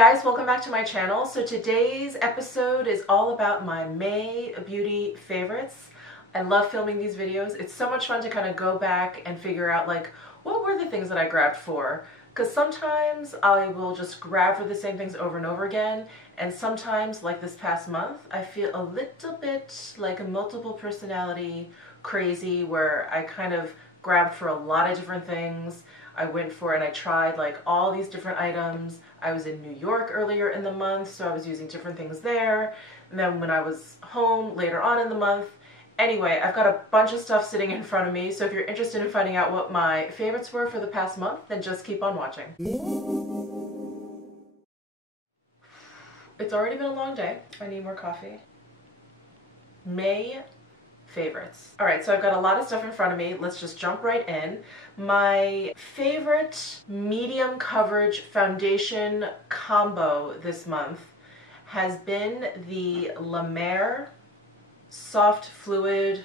guys, welcome back to my channel. So today's episode is all about my May beauty favorites. I love filming these videos. It's so much fun to kind of go back and figure out like what were the things that I grabbed for, because sometimes I will just grab for the same things over and over again, and sometimes like this past month I feel a little bit like a multiple personality crazy where I kind of grabbed for a lot of different things. I went for and I tried like all these different items. I was in New York earlier in the month, so I was using different things there. And then when I was home later on in the month. Anyway, I've got a bunch of stuff sitting in front of me, so if you're interested in finding out what my favorites were for the past month, then just keep on watching. It's already been a long day. I need more coffee. May favorites. All right, so I've got a lot of stuff in front of me. Let's just jump right in. My favorite medium coverage foundation combo this month has been the La Mer Soft Fluid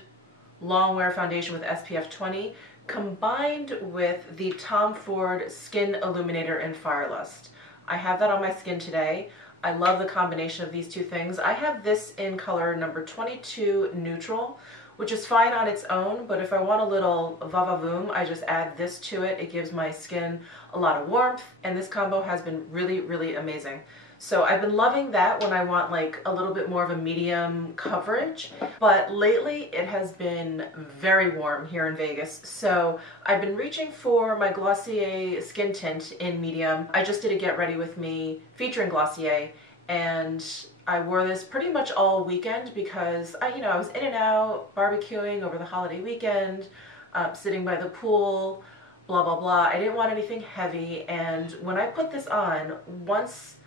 Long Wear Foundation with SPF 20 combined with the Tom Ford Skin Illuminator in Firelust. I have that on my skin today. I love the combination of these two things. I have this in color number 22 Neutral, which is fine on its own, but if I want a little va-va-voom, I just add this to it. It gives my skin a lot of warmth, and this combo has been really, really amazing. So I've been loving that when I want like a little bit more of a medium coverage, but lately it has been very warm here in Vegas. So I've been reaching for my Glossier skin tint in medium. I just did a get ready with me featuring Glossier, and I wore this pretty much all weekend because I was in and out barbecuing over the holiday weekend, sitting by the pool, blah, blah, blah. I didn't want anything heavy, and when I put this on, once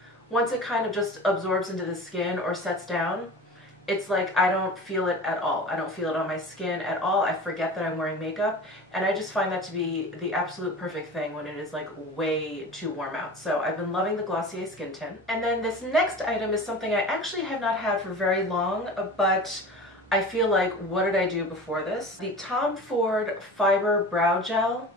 it kind of just absorbs into the skin or sets down, it's like I don't feel it at all. I don't feel it on my skin at all. I forget that I'm wearing makeup, and I just find that to be the absolute perfect thing when it is like way too warm out. So I've been loving the Glossier skin tint. And then this next item is something I actually have not had for very long, but I feel like, what did I do before this? The Tom Ford Fiber Brow Gel.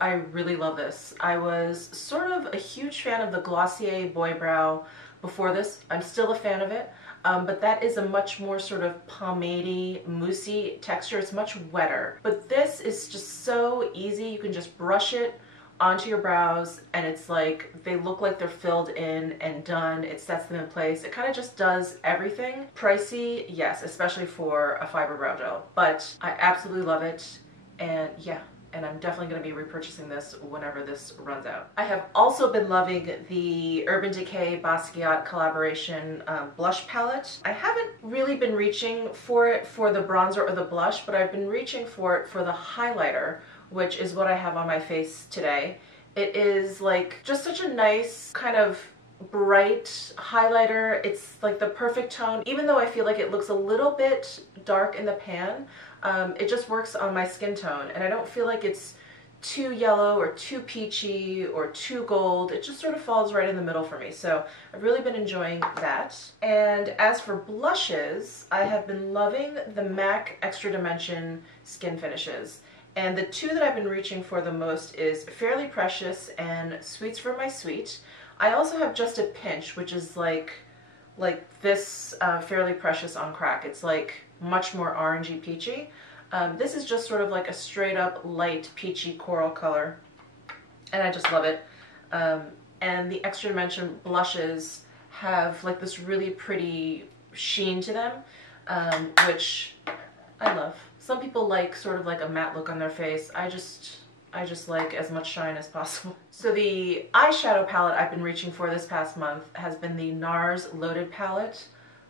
I really love this. I was sort of a huge fan of the Glossier Boy Brow before this. I'm still a fan of it, but that is a much more sort of pomade-y, moussey texture. It's much wetter. But this is just so easy. You can just brush it onto your brows, and it's like they look like they're filled in and done. It sets them in place. It kind of just does everything. Pricey, yes, especially for a fiber brow gel, but I absolutely love it, and yeah. And I'm definitely going to be repurchasing this whenever this runs out. I have also been loving the Urban Decay Basquiat collaboration blush palette. I haven't really been reaching for it for the bronzer or the blush, but I've been reaching for it for the highlighter, which is what I have on my face today. It is like just such a nice kind of bright highlighter. It's like the perfect tone, even though I feel like it looks a little bit dark in the pan. It just works on my skin tone, and I don't feel like it's too yellow or too peachy or too gold. It just sort of falls right in the middle for me, so I've really been enjoying that. And as for blushes, I have been loving the MAC Extra Dimension Skin Finishes, and the two that I've been reaching for the most is Fairly Precious and Sweets for My Sweet. I also have Just a Pinch, which is like this Fairly Precious on crack. It's like much more orangey peachy. This is just sort of like a straight up light peachy coral color, and I just love it. And the Extra Dimension blushes have like this really pretty sheen to them, which I love. Some people like sort of like a matte look on their face. I just like as much shine as possible. So the eyeshadow palette I've been reaching for this past month has been the NARS Loaded palette.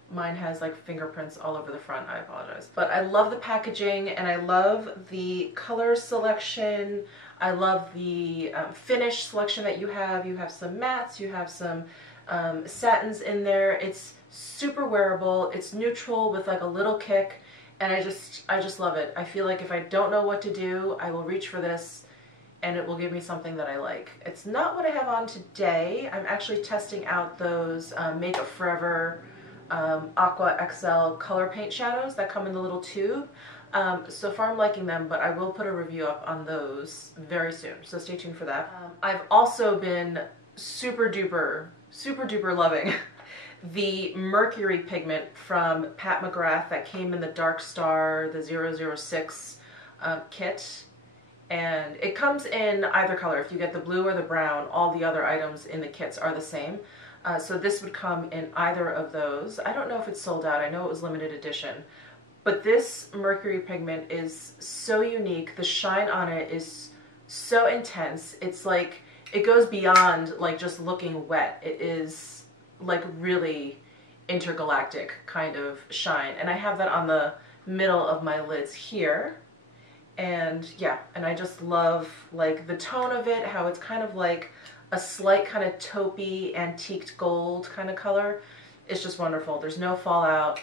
Mine has like fingerprints all over the front, I apologize. But I love the packaging, and I love the color selection. I love the finish selection that you have. You have some mattes, you have some satins in there. It's super wearable. It's neutral with like a little kick, and I just love it. I feel like if I don't know what to do, I will reach for this, and it will give me something that I like. It's not what I have on today. I'm actually testing out those Makeup Forever Aqua XL color paint shadows that come in the little tube. So far I'm liking them, but I will put a review up on those very soon, so stay tuned for that. I've also been super duper loving the Mercury pigment from Pat McGrath that came in the Dark Star, the 006 kit. And it comes in either color. If you get the blue or the brown, all the other items in the kits are the same. So this would come in either of those. I don't know if it's sold out. I know it was limited edition. But this Mercury pigment is so unique. The shine on it is so intense. It's like, it goes beyond like just looking wet. It is like really intergalactic kind of shine. And I have that on the middle of my lids here. And yeah, and I just love like the tone of it, how it's kind of like a slight kind of taupey, antiqued gold kind of color. It's just wonderful. There's no fallout.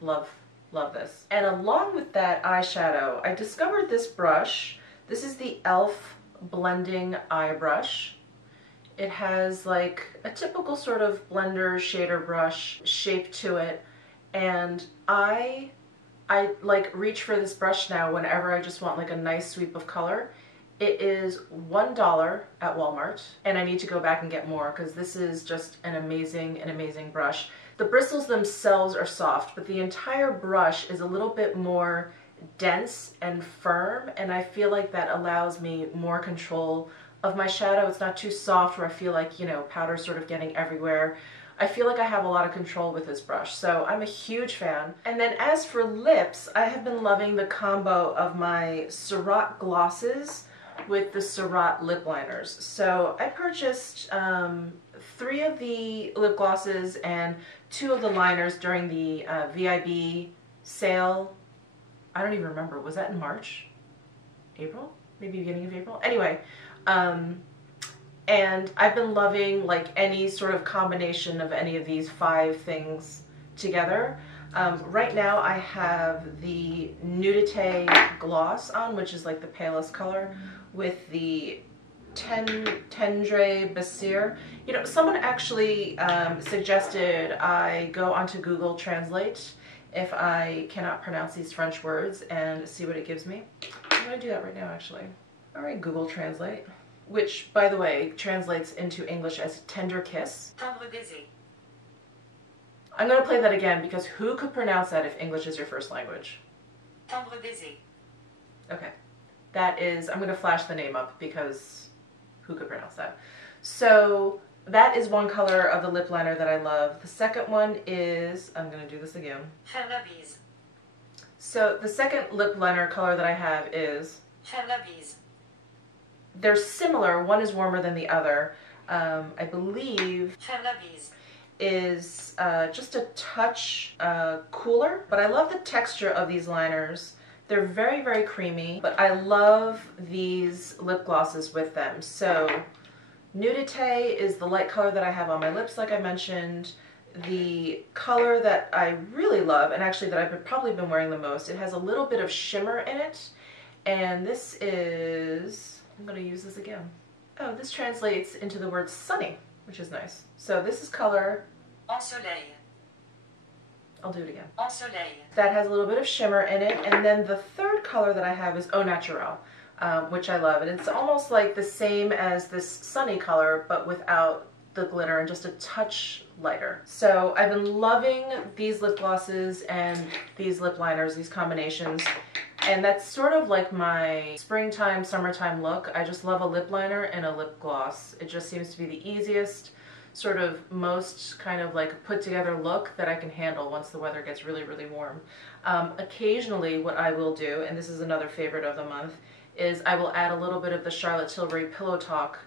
Love this. And along with that eyeshadow, I discovered this brush. This is the e.l.f. blending eye brush. It has like a typical sort of blender shader brush shape to it, and I like reach for this brush now whenever I just want like a nice sweep of color. It is $1 at Walmart, and I need to go back and get more because this is just an amazing brush. The bristles themselves are soft, but the entire brush is a little bit more dense and firm, and I feel like that allows me more control of my shadow. It's not too soft where I feel like, you know, powder's sort of getting everywhere. I feel like I have a lot of control with this brush, so I'm a huge fan. And then as for lips, I have been loving the combo of my Surratt glosses with the Surratt lip liners. So I purchased 3 of the lip glosses and 2 of the liners during the VIB sale. I don't even remember, was that in March? April? Maybe beginning of April? Anyway, and I've been loving like any sort of combination of any of these 5 things together. Right now I have the Nudité gloss on, which is like the palest color, with the Tendre Basir. You know, someone actually suggested I go onto Google Translate if I cannot pronounce these French words and see what it gives me. I'm going to do that right now, actually. All right, Google Translate, which, by the way, translates into English as tender kiss. Tendre baiser. I'm going to play that again because who could pronounce that if English is your first language? Tendre baiser. Okay. That is, I'm going to flash the name up because who could pronounce that? So that is one color of the lip liner that I love. The second one is, I'm going to do this again. Faire la bise. So the second lip liner color that I have is, Faire la bise. they're similar. One is warmer than the other. I believe Faire la bise. is just a touch cooler, but I love the texture of these liners. They're very creamy, but I love these lip glosses with them. So Nudité is the light color that I have on my lips, like I mentioned. The color that I really love, and actually that I've probably been wearing the most, it has a little bit of shimmer in it, and this is, I'm going to use this again. Oh, this translates into the word sunny, which is nice. So this is color Ensoleil. I'll do it again. Ensoleil. That has a little bit of shimmer in it. And then the third color that I have is Au Naturel, which I love. And it's almost like the same as this sunny color, but without the glitter and just a touch lighter. So I've been loving these lip glosses and these lip liners, these combinations. And that's sort of like my springtime, summertime look. I just love a lip liner and a lip gloss. It just seems to be the easiest, sort of most kind of like put together look that I can handle once the weather gets really warm. Occasionally what I will do, and this is another favorite of the month, is I will add a little bit of the Charlotte Tilbury Pillow Talk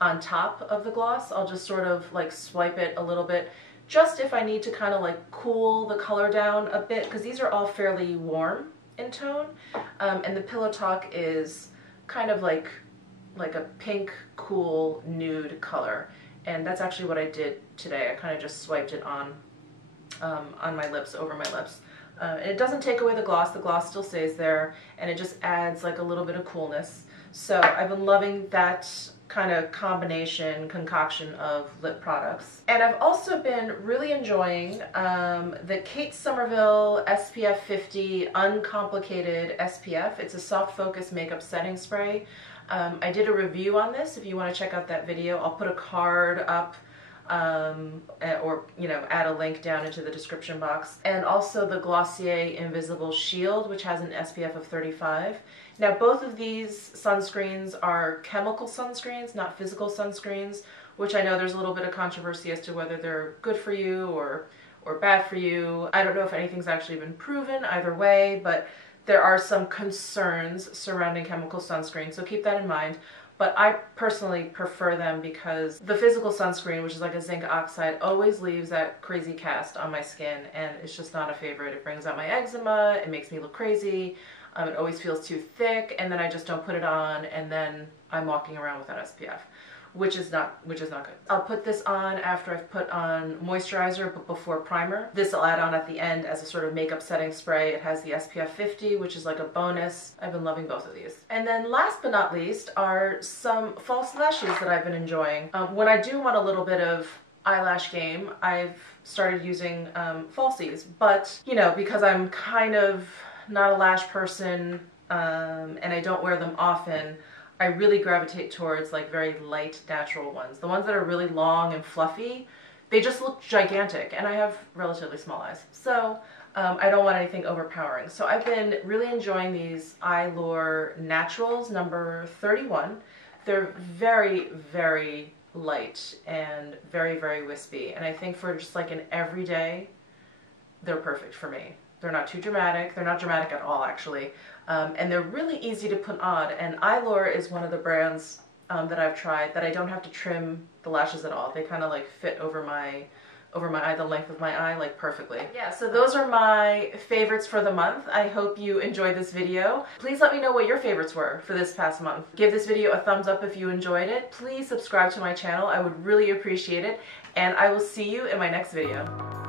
on top of the gloss. I'll just sort of like swipe it a little bit, just if I need to kind of like cool the color down a bit, because these are all fairly warm in tone, and the Pillow Talk is kind of like a pink, cool, nude color. And that's actually what I did today. I kind of just swiped it on my lips, over my lips. It doesn't take away the gloss still stays there, and it just adds like a little bit of coolness. So I've been loving that kind of combination, concoction of lip products. And I've also been really enjoying the Kate Somerville SPF 50 Uncomplicated SPF. It's a soft focus makeup setting spray. I did a review on this. If you want to check out that video, I'll put a card up or add a link down into the description box. And also the Glossier Invisible Shield, which has an SPF of 35. Now both of these sunscreens are chemical sunscreens, not physical sunscreens, which I know there's a little bit of controversy as to whether they're good for you or bad for you. I don't know if anything's actually been proven either way, but there are some concerns surrounding chemical sunscreen, so keep that in mind. But I personally prefer them because the physical sunscreen, which is like a zinc oxide, always leaves that crazy cast on my skin, and it's just not a favorite. It brings out my eczema, it makes me look crazy, it always feels too thick, and then I just don't put it on, and then I'm walking around with that SPF. Which is not good. I'll put this on after I've put on moisturizer, but before primer. This I'll add on at the end as a sort of makeup setting spray. It has the SPF 50, which is like a bonus. I've been loving both of these. And then last but not least are some false lashes that I've been enjoying. When I do want a little bit of eyelash game, I've started using falsies, but because I'm kind of not a lash person and I don't wear them often, I really gravitate towards like very light natural ones. The ones that are really long and fluffy, they just look gigantic, and I have relatively small eyes, so I don't want anything overpowering. So I've been really enjoying these Eyelure Naturals number 31. They're very, very light and very, very wispy, and I think for just like an everyday, they're perfect for me. They're not too dramatic. They're not dramatic at all, actually. And they're really easy to put on. And Eyelure is one of the brands that I've tried that I don't have to trim the lashes at all. They kind of like fit over my eye, the length of my eye, like perfectly. Yeah, so those are my favorites for the month. I hope you enjoyed this video. Please let me know what your favorites were for this past month. Give this video a thumbs up if you enjoyed it. Please subscribe to my channel. I would really appreciate it. And I will see you in my next video.